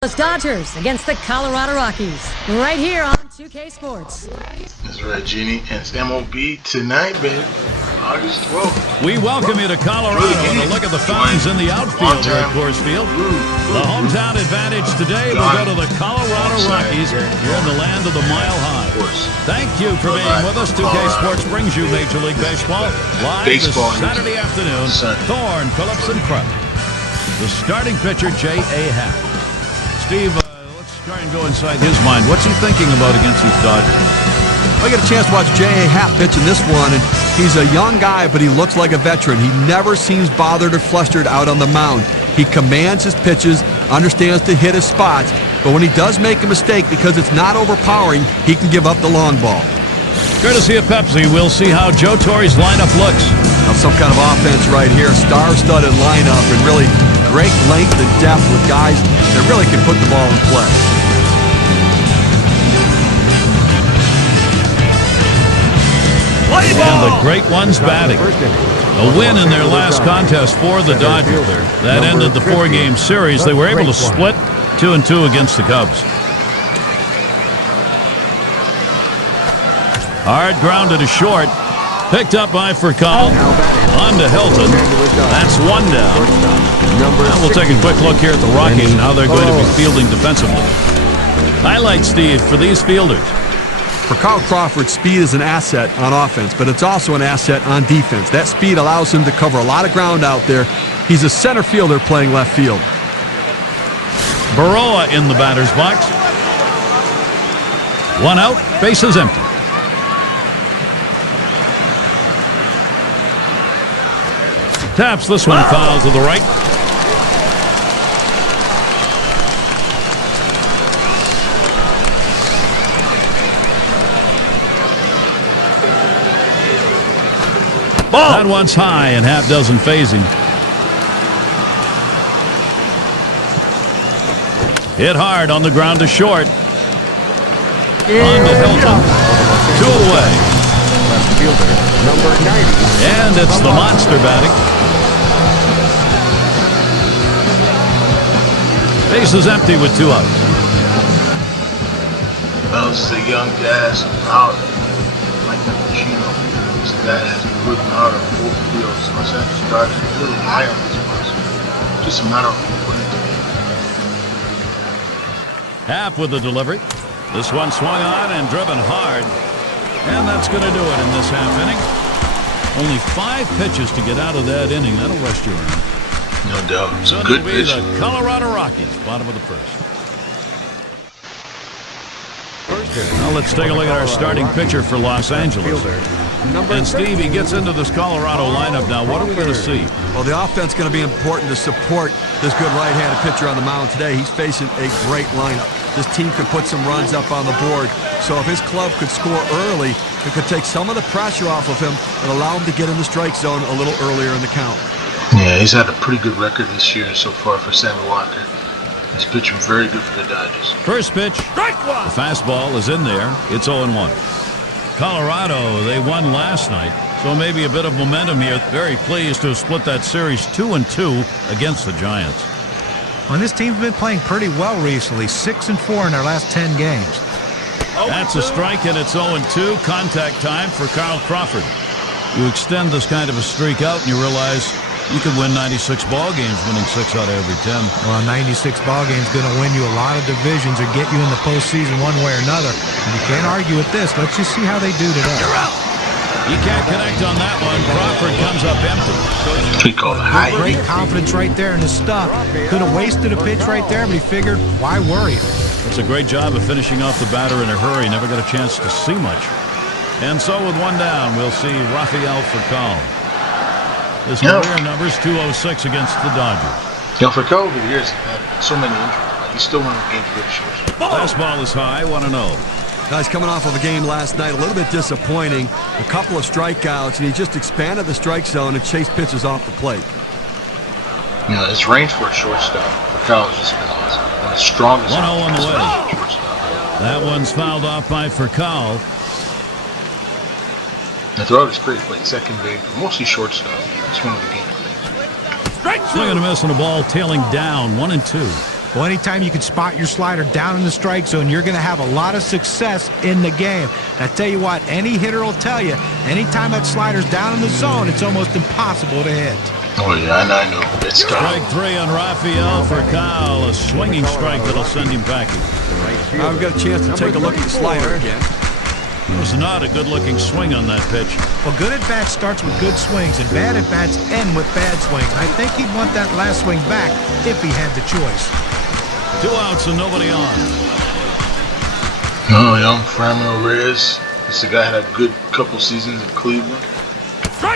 Dodgers against the Colorado Rockies, right here on 2K Sports. That's right, Jeannie. And it's MLB tonight, baby. August 12th. We welcome you to Colorado to look at the fountains in the outfield at Coors Field. The hometown advantage today will go to the Colorado Rockies here in the land of the Mile High. Thank you for being with us. 2K Sports brings you Major League Baseball live this Saturday afternoon. Thorne, Phillips, and Krupp. The starting pitcher, J.A. Happ. Steve, let's try and go inside his mind. What's he thinking about against these Dodgers? I get a chance to watch J.A. Happ pitch in this one, and he's a young guy, but he looks like a veteran. He never seems bothered or flustered out on the mound. He commands his pitches, understands to hit his spots, but when he does make a mistake, because it's not overpowering, he can give up the long ball. Courtesy of Pepsi, we'll see how Joe Torre's lineup looks. Now, some kind of offense right here, star-studded lineup, and really great length and depth with guys that really can put the ball in play. And the great ones batting. A win in their last contest for the Dodgers. That ended the four-game series. They were able to split 2-2 against the Cubs. Hard grounded to short. Picked up by Furcal. On to Hilton. That's one down. And we'll take a quick look here at the Rockies and how they're going to be fielding defensively. Highlight, Steve, for these fielders. For Kyle Crawford, speed is an asset on offense, but it's also an asset on defense. That speed allows him to cover a lot of ground out there. He's a center fielder playing left field. Baroa in the batter's box. One out, bases empty. Taps this one foul to the right. Ball. That one's high, and Happ doesn't phase him. Hit hard on the ground to short. On to Hilton. Two away. Left fielder, number 90. And it's the monster batting. Base is empty with two outs. Well, this is a young gas out like the Pacino. This guy has a good power of both fields. So much that starts really high on this one. Just a matter of putting it together. Happ with the delivery. This one swung on and driven hard. And that's going to do it in this half inning. Only 5 pitches to get out of that inning. That'll rest you around. No doubt. It's So a good it'll be pitch. the Colorado Rockies, bottom of the first. Now let's take a look at our starting pitcher for Los Angeles. And Steve, he gets into this Colorado lineup now. What are we going to see? Well, the offense is going to be important to support this good right-handed pitcher on the mound today. He's facing a great lineup. This team could put some runs up on the board. So if his club could score early, it could take some of the pressure off of him and allow him to get in the strike zone a little earlier in the count. Yeah, he's had a pretty good record this year so far for Sammy Walker. He's pitching very good for the Dodgers. First pitch. Strike one. The fastball is in there. It's 0-1. Colorado, they won last night, so maybe a bit of momentum here. Very pleased to have split that series 2-2 against the Giants. Well, this team's been playing pretty well recently. 6-4 in their last 10 games. That's a strike, and it's 0-2. Contact time for Kyle Crawford. You extend this kind of a streak out, and you realize you could win 96 ball games, winning 6 out of every 10. Well, 96 ball games going to win you a lot of divisions or get you in the postseason one way or another. And you can't argue with this. Let's just see how they do today. You're out. You can't connect on that one. Crawford comes up empty. We call it high. Great confidence right there in his stuff. Could have wasted a pitch right there, but he figured, why worry? It's a great job of finishing off the batter in a hurry. Never got a chance to see much. And so with one down, we'll see Rafael Furcal. His career number's 206 against the Dodgers. You know, for over the years, he's had so many injuries, but he's still one of the game's greatest shows. Fastball is high, 1-0. Guys, coming off of a game last night, a little bit disappointing. A couple of strikeouts, and he just expanded the strike zone and chased pitches off the plate. You know, his range for a shortstop, Furcal has just been awesome. One of the strongest. 1-0 on the way. Shortstop. That one's fouled off by Furcal. The throw is great, played second base, but mostly shortstop. It's one of the game's greatest. Swing and a miss on a ball tailing down, 1-2. Well, anytime you can spot your slider down in the strike zone, you're going to have a lot of success in the game. And I tell you what, any hitter will tell you, anytime that slider's down in the zone, it's almost impossible to hit. Oh, yeah, and I know. It's Strike 3 on Raphael for Kyle. A swinging strike that'll send him packing. Now we've got a chance to take a look at the slider again. It was not a good-looking swing on that pitch. Well, good at-bat starts with good swings, and bad at-bats end with bad swings. I think he'd want that last swing back if he had the choice. 2 outs and nobody on. Oh, young Framil Reyes. This guy had a good couple seasons in Cleveland.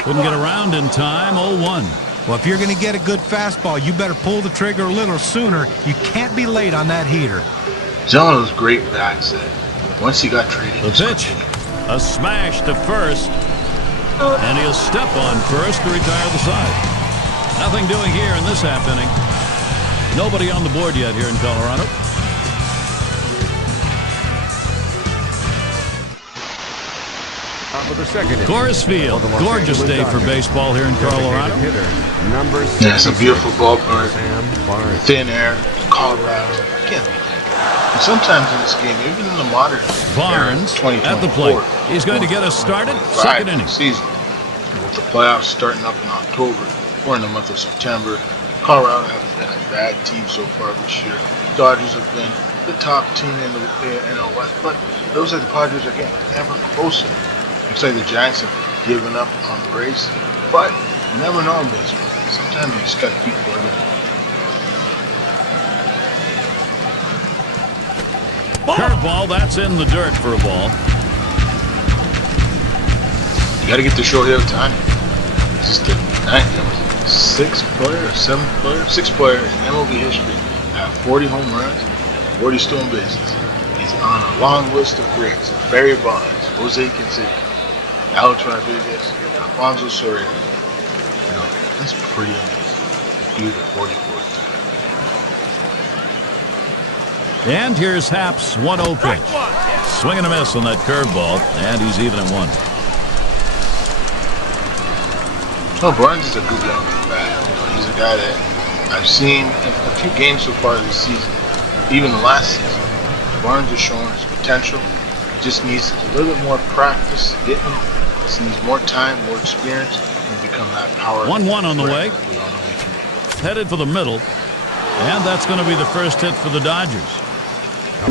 Couldn't get around in time, 0-1. Well, if you're going to get a good fastball, you better pull the trigger a little sooner. You can't be late on that heater. He's one of those great bats that once he got traded. The pitch, a smash to first, and he'll step on first to retire the side. Nothing doing here in this half inning. Nobody on the board yet here in Colorado. Top of the second inning. Coors Field, gorgeous day for baseball here in Colorado. Yeah, it's a beautiful ballpark. Thin air, Colorado. Can't beat that. And sometimes in this game, even in the modern Barnes era, at the plate. He's going to get us started. Second inning. Season. With the playoffs starting up in October or in the month of September, Colorado hasn't been a bad team so far this year. Dodgers have been the top team in the NL West, but it looks like the Padres are getting ever closer. Looks like the Giants have given up on the race, but you never know in baseball. Sometimes you just got to keep working. Curveball, that's in the dirt for a ball. You got to get the show here time. It's just the sixth player in MLB history to have 40 home runs, 40 stolen bases. He's on a long list of greats. Barry Bonds, Jose Canseco, Alex Rodriguez, Alfonso Soria. You know, that's pretty amazing. Dude at 44. And here's Happ's 1-0 pitch. Swing and a miss on that curveball, and he's even at 1. Well, Barnes is a good young bat. You know, he's a guy that I've seen in a few games so far this season, even last season. Barnes is showing his potential. He just needs a little bit more practice hitting. He needs more time, more experience, and become that power. 1-1 on the way. Headed for the middle, and that's going to be the first hit for the Dodgers. A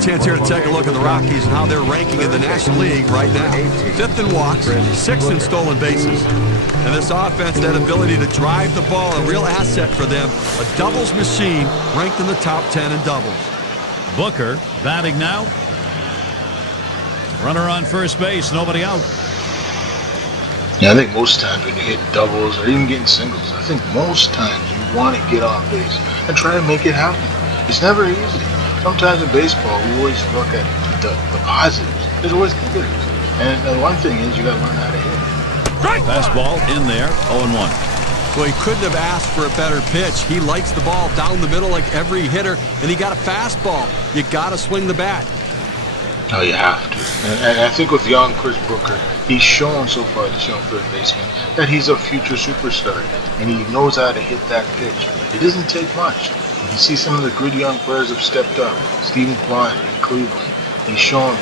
chance here to take a look at the Rockies and how they're ranking in the National League right now. 5th in walks, 6th in stolen bases. And this offense, that ability to drive the ball, a real asset for them. A doubles machine ranked in the top 10 in doubles. Booker batting now. Runner on first base, nobody out. Yeah, I think most times when you hit doubles or even getting singles, I think most times you want to get on base and try to make it happen. It's never easy. Sometimes in baseball, we always look at the positives. There's always negatives. And the one thing is you got to learn how to hit. Fastball in there, 0-1. So he couldn't have asked for a better pitch. He likes the ball down the middle like every hitter, and he got a fastball. You got to swing the bat. Oh, you have to. And I think with young Chris Booker, he's shown so far, this young third baseman, that he's a future superstar. And he knows how to hit that pitch. It doesn't take much. You can see some of the good young players have stepped up. Stephen Blunt in Cleveland. He's shown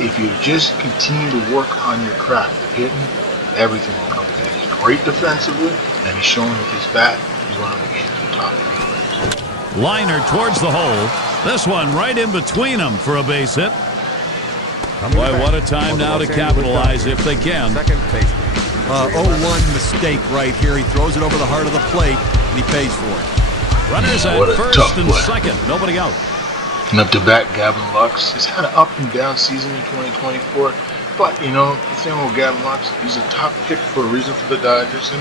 if you just continue to work on your craft of hitting, everything will come together. He's great defensively, and he's shown with his bat, he's one of the game's top players. Liner towards the hole. This one right in between them for a base hit. Boy, what a time now to capitalize if they can. 0-1 mistake right here. He throws it over the heart of the plate, and he pays for it. Runners at first and second. Nobody out. And up to bat, Gavin Lux. He's had an up and down season in 2024. But, you know, the thing with Gavin Lux, he's a top pick for a reason for the Dodgers, and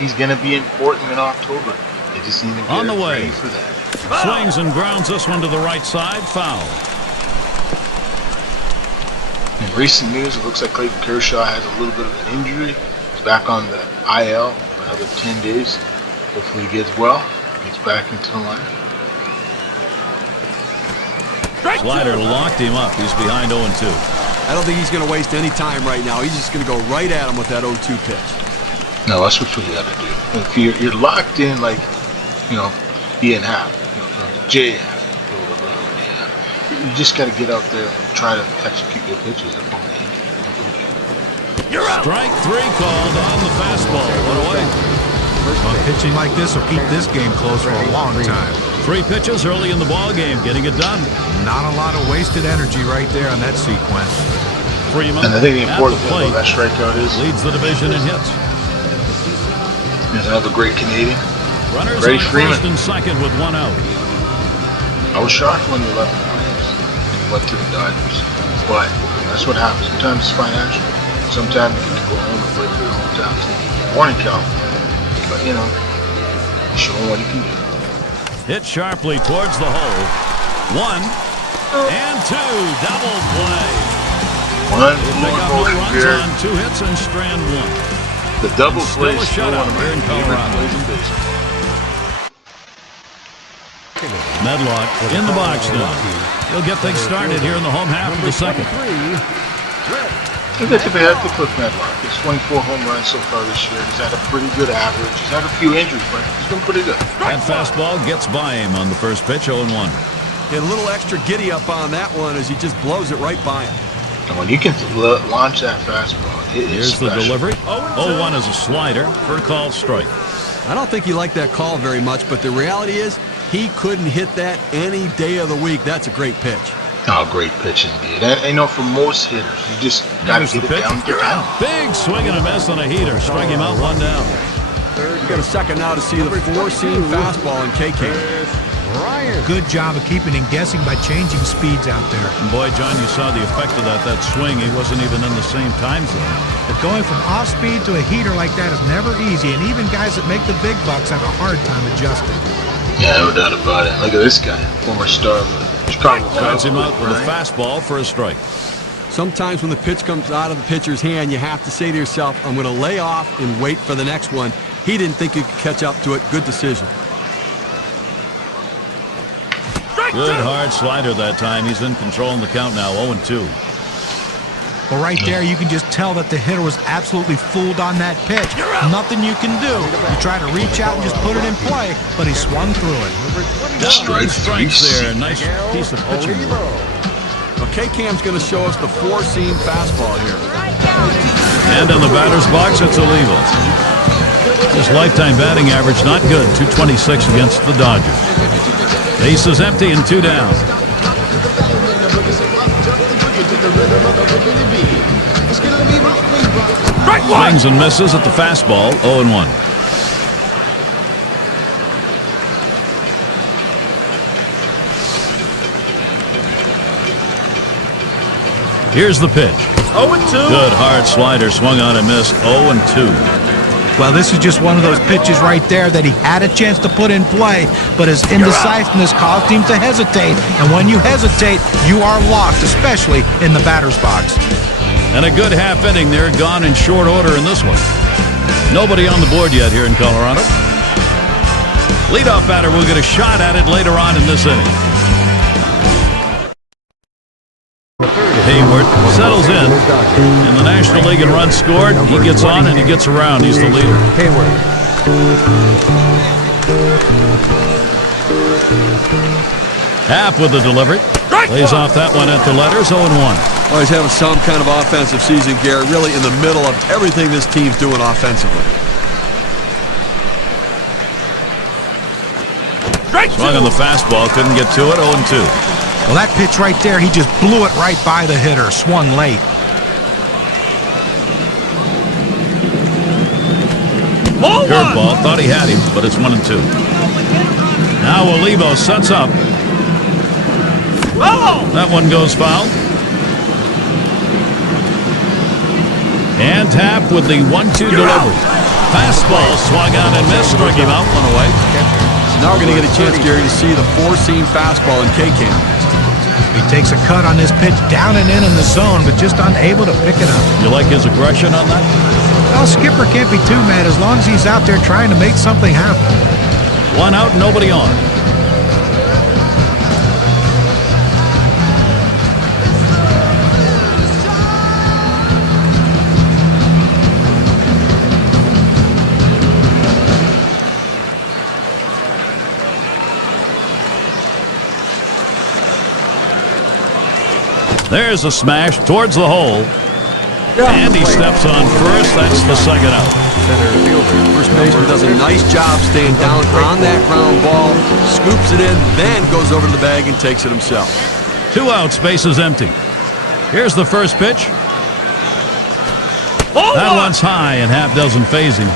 he's going to be important in October. They just need to get ready for that. Swings and grounds this one to the right side. Foul. In recent news, it looks like Clayton Kershaw has a little bit of an injury. He's back on the IL for another 10 days. Hopefully he gets well. Gets back into the line. Slider locked him up. He's behind 0-2. I don't think he's going to waste any time right now. He's just going to go right at him with that 0-2 pitch. No, that's what you got to do. If you're locked in, like, you know, Ian Happ, you know, Jay, you just got to get out there and try to execute your pitches. Strike 3 called on the fastball. One away. Pitching like this will keep this game close for a long time. 3 pitches early in the ball game, getting it done. Not a lot of wasted energy right there on that sequence. Freeman, and I think the important thing plate, about that strikeout is leads the division in hits. There's another great Canadian. Runners Freddie on Freeman. first and second with 1 out. I was shocked when he left the Lions and went to the Dodgers, but that's what happens. Sometimes it's financial. Sometimes you get to go home and play for your hometown team. Born in California, but you know, show him what he can do. Hit sharply towards the hole. 1 and 2, double play. One They pick up more no motion runs here. on 2 hits and strand 1. The double Still play a is still shutout one of my here in favorite Colorado. plays in baseball. Medlock in the box now. He'll get things started here in the home half of the second. Look at the bad to Cliff Medlock. He's 24 home runs so far this year. He's had a pretty good average. He's had a few injuries, but he's been pretty good. That fastball gets by him on the first pitch, 0-1. Get a little extra giddy up on that one as he just blows it right by him. And when you can launch that fastball, it is Here's the special. delivery. 0-1 is a slider for a called strike. I don't think he liked that call very much, but the reality is he couldn't hit that any day of the week. That's a great pitch. Oh, great pitch indeed. And you know, for most hitters, you just got to Here's the get it pitch. down, get down. Big swing and a miss on a heater. Strike him out, 1 down. You got a second now to see the 4-seam fastball in KK. Good job of keeping him guessing by changing speeds out there. And boy, John, you saw the effect of that swing. He wasn't even in the same time zone. But going from off speed to a heater like that is never easy, and even guys that make the big bucks have a hard time adjusting. Yeah, no doubt about it. Look at this guy, former star of the Chicago Cuts Cubs. him out with a Right? fastball for a strike. Sometimes when the pitch comes out of the pitcher's hand, you have to say to yourself, I'm going to lay off and wait for the next one. He didn't think he could catch up to it. Good decision. Good hard slider that time. He's in control in the count now, 0-2. Well, right there, you can just tell that the hitter was absolutely fooled on that pitch. Nothing you can do. You try to reach out and just put it in play, but he swung through it. Strike Strikes there. 3. Nice piece of pitching work. Well, K-Cam's going to show us the 4-seam fastball here. And on the batter's box, it's Olivo. His lifetime batting average not good, 226 against the Dodgers. Base is empty and 2 down. Swings and misses at the fastball, 0-1. Here's the pitch. 0-2. Good hard slider, swung on and missed, 0-2. Well, this is just one of those pitches right there that he had a chance to put in play, but his indecisiveness caused him to hesitate. And when you hesitate, you are locked, especially in the batter's box. And a good half inning there, gone in short order in this one. Nobody on the board yet here in Colorado. Leadoff batter will get a shot at it later on in this inning. Hayward settles in the National League in runs scored. He gets on and he gets around. He's the leader. Hayward. Happ with the delivery. Plays off that one at the letters, 0-1. Well, he's having some kind of offensive season, Gary, really in the middle of everything this team's doing offensively. Swung on the fastball, couldn't get to it, 0-2. Well, that pitch right there, he just blew it right by the hitter, swung late. Curveball, thought he had him, but it's 1-2. Now Olivo sets up. That one goes foul. And Happ with the 1-2 delivery. Fastball swung on and missed, struck him out, 1 away. Now we're going to get a chance, Gary, to see the 4-seam fastball in K-Cam. He takes a cut on this pitch down and in the zone, but just unable to pick it up. You like his aggression on that? Well, Skipper can't be too mad as long as he's out there trying to make something happen. 1 out, nobody on. There's a smash towards the hole. And he steps on first. That's the second out. Center fielder. First baseman does a nice job staying down on that ground ball, scoops it in, then goes over to the bag and takes it himself. 2 outs, bases empty. Here's the first pitch. That one's high and half doesn't phase him.